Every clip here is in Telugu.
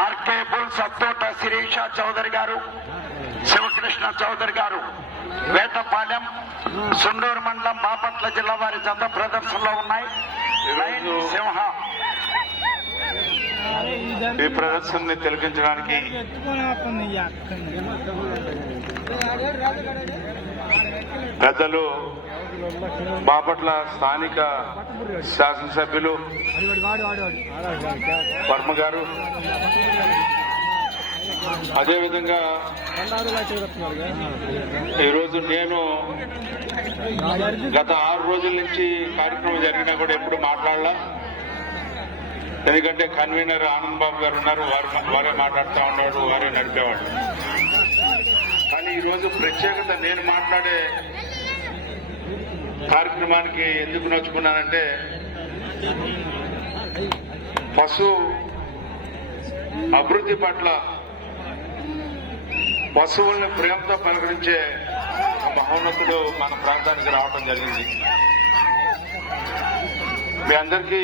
ఆర్కే బుల్ సత్తోట శిరీష చౌదరి గారు, శివకృష్ణ చౌదరి గారు వేటపాలెం సుండూరు మండలం బాపట్ల జిల్లా వారి జత ప్రదర్శనలో ఉన్నాయి. సింహ ఈ ప్రదర్శనని తిలకించడానికి పెద్దలు బాపట్ల స్థానిక శాసనసభ్యులు వర్మ గారు, అదేవిధంగా ఈరోజు నేను గత 6 రోజుల నుంచి కార్యక్రమం జరిగినా కూడా ఎప్పుడు మాట్లాడలా. ఎందుకంటే కన్వీనర్ ఆనంద్ బాబు గారు ఉన్నారు, వారే మాట్లాడుతూ ఉండేవాడు, వారే నడిపేవాడు. కానీ ఈరోజు ప్రత్యేకత నేను మాట్లాడే కార్యక్రమానికి ఎందుకు నచ్చుకున్నానంటే, పశు అభివృద్ధి పట్ల పశువుల్ని ప్రేమతో పలకరించే మహోన్నతుడు మన ప్రాంతానికి రావడం జరిగింది. మీ అందరికీ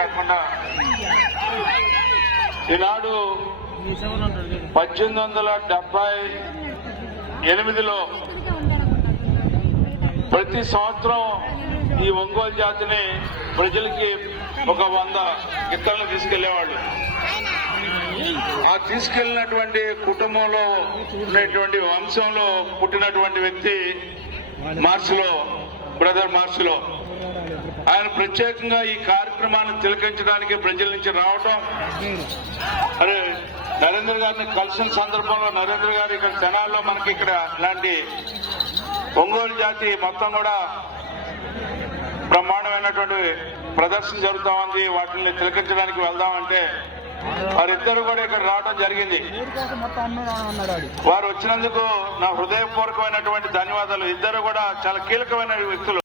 కాకుండా ఈనాడు 1878లో ప్రతి సంవత్సరం ఈ ఒంగోలు జాతిని ప్రజలకి ఒక 100 గిత్తలను తీసుకెళ్లేవాళ్ళు. ఆ తీసుకెళ్లినటువంటి కుటుంబంలో ఉన్నటువంటి వంశంలో పుట్టినటువంటి వ్యక్తి బ్రదర్ మార్చిలో ఆయన ప్రత్యేకంగా ఈ కార్యక్రమాన్ని తిలకించడానికి ప్రజల నుంచి రావటం, అరే నరేంద్ర గారిని కలిసిన సందర్భంలో నరేంద్ర గారు ఇక్కడ తెనాల్లో మనకి ఇక్కడ ఇలాంటి ఒంగోలు జాతి మొత్తం కూడా బ్రహ్మాండమైనటువంటి ప్రదర్శన జరుగుతా ఉంది, వాటిని తిలకించడానికి వెళ్దామంటే వారిద్దరు కూడా ఇక్కడ రావడం జరిగింది. వారు వచ్చినందుకు నా హృదయపూర్వకమైనటువంటి ధన్యవాదాలు. ఇద్దరు కూడా చాలా కీలకమైన వ్యక్తులు.